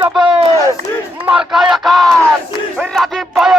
যাবে মার্কা একা রাজীব ভাই